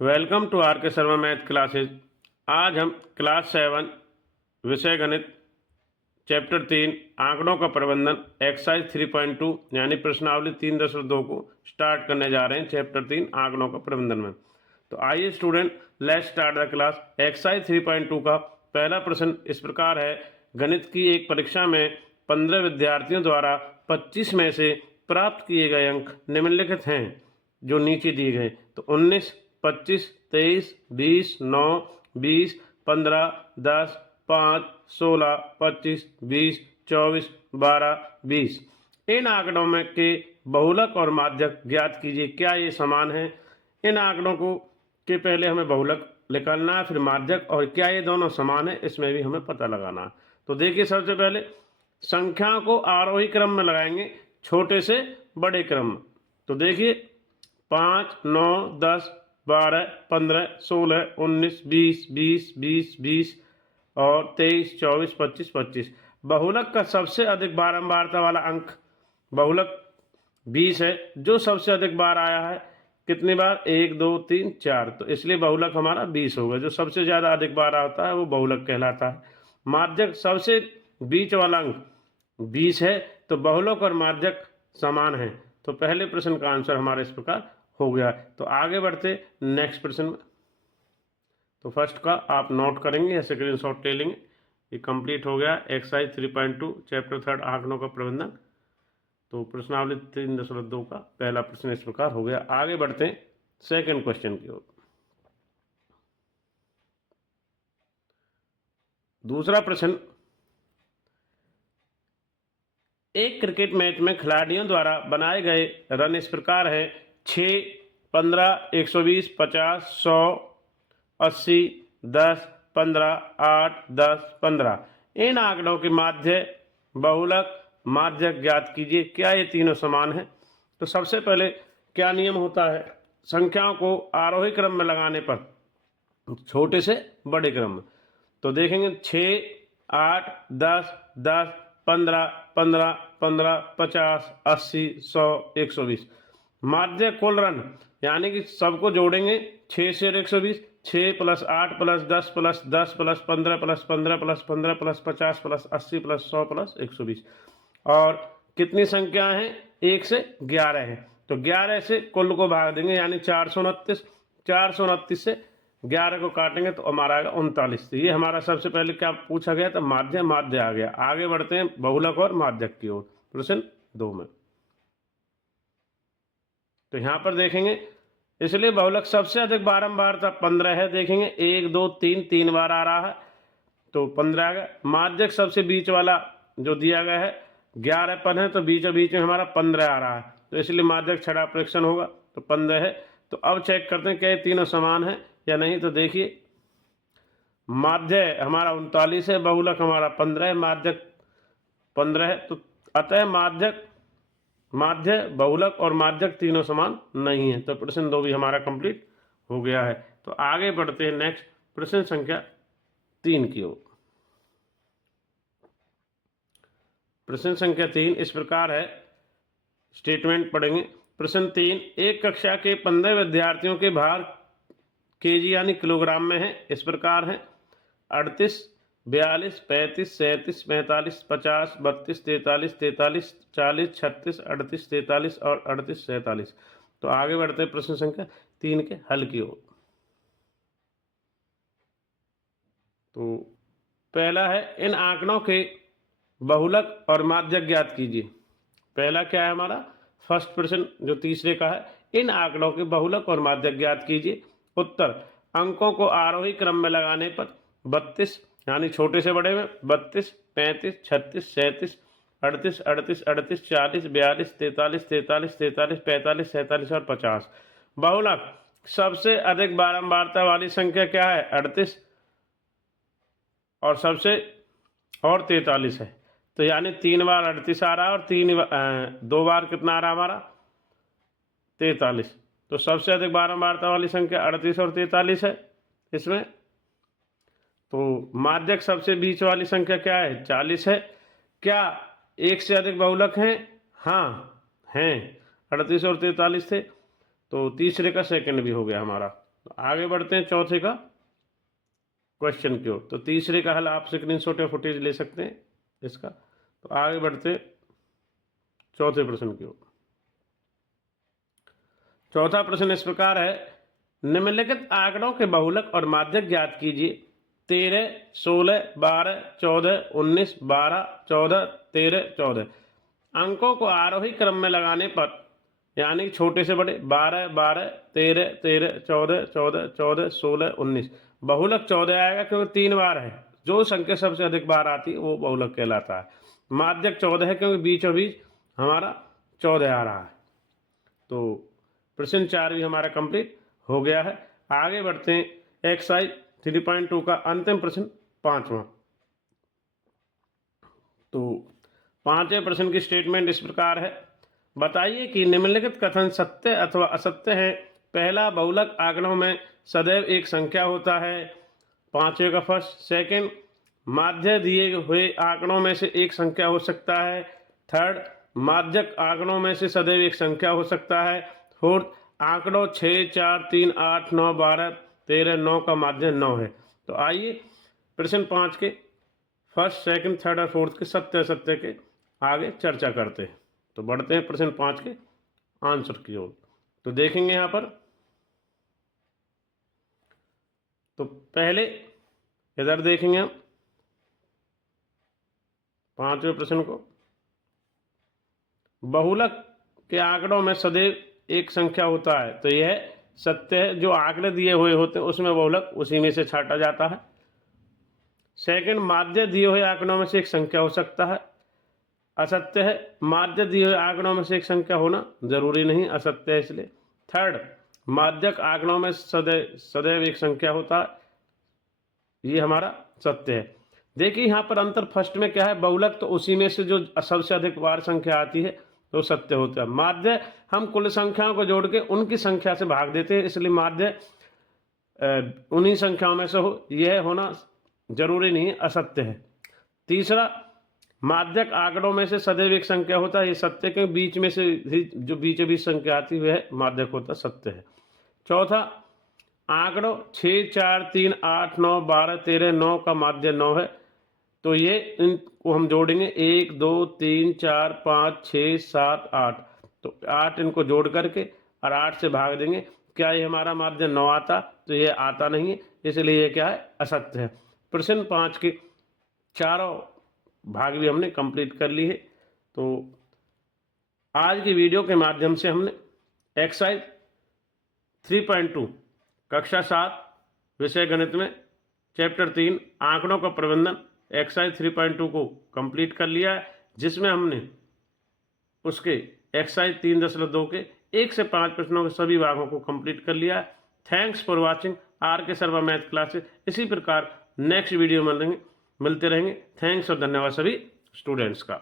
Welcome to are के Sharma math classes. आज हम क्लास 7 विषय गणित चैप्टर 3 आंकड़ों का प्रबंधन एक्सरसाइज 3.2 यानी प्रश्नावली 3.2 को स्टार्ट करने जा रहे हैं। चैप्टर 3 आंकड़ों का प्रबंधन में तो आइए student, let's start the class. Exercise 3.2 का पहला प्रश्न इस प्रकार है। गणित की एक परीक्षा में 15 विद्यार्थियों द्वारा 25 में से प्राप्त किए गए अंक निम्नलिखित हैं जो नीचे दिए गए। तो 19, 25, 23, 20, 9, 20, 15, 10, 5, 16, 25, 20, 24, 12, 20। इन आंकड़ों में के बहुलक और माध्यक ज्ञात कीजिए। क्या ये समान है? इन आंकड़ों को के पहले हमें बहुलक निकालना है, फिर माध्यक, और क्या ये दोनों समान है इसमें भी हमें पता लगाना है। तो देखिए, सबसे पहले संख्याओं को आरोही क्रम में लगाएंगे, छोटे से बड़े क्रम में। तो देखिए 5, 9, 10, 12, 15, 16, 19, 20, 20, 20, 20 और 23, 24, 25, 25। बहुलक का सबसे अधिक बारंबारता वाला अंक बहुलक 20 है, जो सबसे अधिक बार आया है। कितनी बार? 1, 2, 3, 4। तो इसलिए बहुलक हमारा 20 होगा। जो सबसे ज़्यादा अधिक बार आता है वो बहुलक कहलाता है। माध्यक सबसे बीच वाला अंक 20 है, तो बहुलक और माध्यक समान है। तो पहले प्रश्न का आंसर हमारा इस प्रकार हो गया। तो आगे बढ़ते नेक्स्ट प्रश्न में। तो फर्स्ट का आप नोट करेंगे या स्क्रीनशॉट ले लेंगे। ये कंप्लीट हो गया एक्सरसाइज 3.2 चैप्टर 3 आंकड़ों का प्रबंधन। तो प्रश्नावली 3.2 का पहला प्रश्न इस प्रकार हो गया। आगे बढ़ते हैं सेकंड क्वेश्चन की ओर। दूसरा प्रश्न, एक क्रिकेट मैच में खिलाड़ियों द्वारा बनाए गए रन इस प्रकार है: 6, 15, 120, 50, 100, 80, 10, 15, 8, 10, 15। इन आंकड़ों के माध्य, बहुलक, माध्यक ज्ञात कीजिए। क्या ये तीनों समान है? तो सबसे पहले क्या नियम होता है? संख्याओं को आरोही क्रम में लगाने पर छोटे से बड़े क्रम में। तो देखेंगे 6, 8, 10, 10, 15, 15, 15, 50, 80, 100, 120। माध्य कुल रन यानी कि सबको जोड़ेंगे 6 से 120। 6 + 8 + 10 + 10 + 15 + 15 + 15 + 50 + 80 + 100 + 120। और कितनी संख्या है? 1 से 11 है। तो 11 से कुल को भाग देंगे यानी 429। 429 से 11 को काटेंगे तो हमारा आएगा 39। तो ये हमारा सबसे पहले क्या पूछा गया? तो माध्य माध्य आ गया। आगे बढ़ते हैं बहुलक और माध्यक की ओर, प्रश्न 2 में। तो यहाँ पर देखेंगे, इसलिए बहुलक सबसे अधिक बारंबारता 15 है। देखेंगे 1, 2, 3, 3 बार आ रहा है, तो 15 आ गया। माध्यक सबसे बीच वाला जो दिया गया है 11 पद है, तो बीचों बीच में हमारा 15 आ रहा है, तो इसलिए माध्यक छठा प्रेक्षण होगा, तो 15 है। तो अब चेक करते हैं क्या ये तीनों समान है या नहीं। तो देखिए, माध्य हमारा 39 है, बहुलक हमारा 15 है, माध्यक 15 है। तो अतः माध्य, बहुलक और माध्यक तीनों समान नहीं है। तो प्रश्न 2 भी हमारा कंप्लीट हो गया है। तो आगे बढ़ते हैं नेक्स्ट प्रश्न संख्या 3 की ओर। प्रश्न संख्या 3 इस प्रकार है, स्टेटमेंट पढ़ेंगे। प्रश्न 3, एक कक्षा के 15 विद्यार्थियों के भार केजी यानी किलोग्राम में है। इस प्रकार है: 38, 42, 35, 37, 45, 50, 32, 43, 43, 40, 36, 38, 43 और 38, 47। तो आगे बढ़ते हैं प्रश्न संख्या 3 के हल की ओर। तो पहला है, इन आंकड़ों के बहुलक और माध्यक ज्ञात कीजिए। पहला क्या है हमारा? फर्स्ट प्रश्न जो तीसरे का है, इन आंकड़ों के बहुलक और माध्यक ज्ञात कीजिए। उत्तर, अंकों को आरोही क्रम में लगाने पर 32 यानी छोटे से बड़े में 32, 35, 36, 37, 38, 38, 38, 40, 42, 43, 43, 43, 45, 47 और 50। बहुलक सबसे अधिक बारंबारता वाली संख्या क्या है? 38 और सबसे और 43 है। तो यानी 3 बार 38 आ रहा है और 2 बार कितना आ रहा है हमारा? 43। तो सबसे अधिक बारंबारता वाली संख्या 38 और 43 है इसमें। तो माध्यक सबसे बीच वाली संख्या क्या है? 40 है। क्या एक से अधिक बहुलक हैं? हाँ हैं, 38 और 43 थे। तो तीसरे का सेकंड भी हो गया हमारा। तो आगे बढ़ते हैं चौथे का क्वेश्चन की ओर। तो तीसरे का हल आप स्क्रीनशॉट या फुटेज ले सकते हैं इसका। तो आगे बढ़ते हैं चौथे प्रश्न की ओर। चौथा प्रश्न इस प्रकार है, निम्नलिखित आंकड़ों के बहुलक और माध्यक ज्ञात कीजिए। 13, 16, 12, 14, 19, 12, 14, 13, 14 अंकों को आरोही क्रम में लगाने पर यानी छोटे से बड़े 12, 12, 13, 13, 14, 14, 14, 16, 19 बहुलक 14 आएगा क्योंकि 3 बार है। जो संख्या सबसे अधिक बार आती है वो बहुलक कहलाता है। माध्यक 14 है क्योंकि बीचों बीच हमारा 14 आ रहा है। तो प्रश्न 4 भी हमारा कंप्लीट हो गया है। आगे बढ़ते हैं एक्सरसाइज 3.2 का अंतिम प्रश्न 5वां। तो 5वें प्रश्न की स्टेटमेंट इस प्रकार है, बताइए कि निम्नलिखित कथन सत्य अथवा असत्य है। पहला, बहुलक आंकड़ों में सदैव एक संख्या होता है। 5वें का फर्स्ट। सेकंड, माध्य दिए हुए आंकड़ों में से एक संख्या हो सकता है। थर्ड, माध्यक आंकड़ों में से सदैव एक संख्या हो सकता है। फोर्थ, आंकड़ों 6, 4, 3, 8, 9, 12, 13, 9 का माध्य 9 है। तो आइए प्रश्न 5 के फर्स्ट, सेकंड, थर्ड और फोर्थ के सत्य असत्य के आगे चर्चा करते हैं। तो बढ़ते हैं प्रश्न 5 के आंसर की ओर। तो देखेंगे यहाँ पर, तो पहले इधर देखेंगे हम 5वें प्रश्न को। बहुलक के आंकड़ों में सदैव एक संख्या होता है, तो यह सत्य है। जो आंकड़े दिए हुए होते हैं उसमें बहुलक उसी में से छाटा जाता है। सेकंड, माध्य दिए हुए आंकड़ों में से एक संख्या हो सकता है, असत्य है। माध्य दिए हुए आंकड़ों में से एक संख्या होना जरूरी नहीं, असत्य है इसलिए। थर्ड, माध्यक आंकड़ों में सदैव एक संख्या होता है, ये हमारा सत्य है। देखिए यहाँ पर अंतर फर्स्ट में क्या है, बहुलक तो उसी में से जो सबसे अधिक बार संख्या आती है तो सत्य होता है। माध्य हम कुल संख्याओं को जोड़ के उनकी संख्या से भाग देते हैं, इसलिए माध्य उन्हीं संख्याओं में से हो, यह होना जरूरी नहीं, असत्य है। तीसरा, माध्यक आंकड़ों में से सदैव एक संख्या होता है, ये सत्य के बीच में से जो बीचों बीच संख्या आती है माध्यक होता, सत्य है। चौथा, आंकड़ों 6, 4, 3, 8, 9, 12, 13, 9 का माध्य 9 है, तो ये इनको हम जोड़ेंगे 1, 2, 3, 4, 5, 6, 7, 8, तो 8 इनको जोड़ करके और 8 से भाग देंगे। क्या ये हमारा माध्य 9 आता? तो ये आता नहीं है, इसलिए ये क्या है, असत्य है। प्रश्न 5 के चारों भाग भी हमने कंप्लीट कर ली है। तो आज की वीडियो के माध्यम से हमने एक्सरसाइज 3.2 कक्षा 7 विषय गणित में चैप्टर 3 आंकड़ों का प्रबंधन एक्सरसाइज 3.2 को कंप्लीट कर लिया है, जिसमें हमने उसके एक्सरसाइज 3.2 के 1 से 5 प्रश्नों के सभी भागों को कंप्लीट कर लिया है। Thanks for watching RK Sharma math classes. इसी प्रकार नेक्स्ट वीडियो में मिलते रहेंगे। थैंक्स और धन्यवाद सभी स्टूडेंट्स का।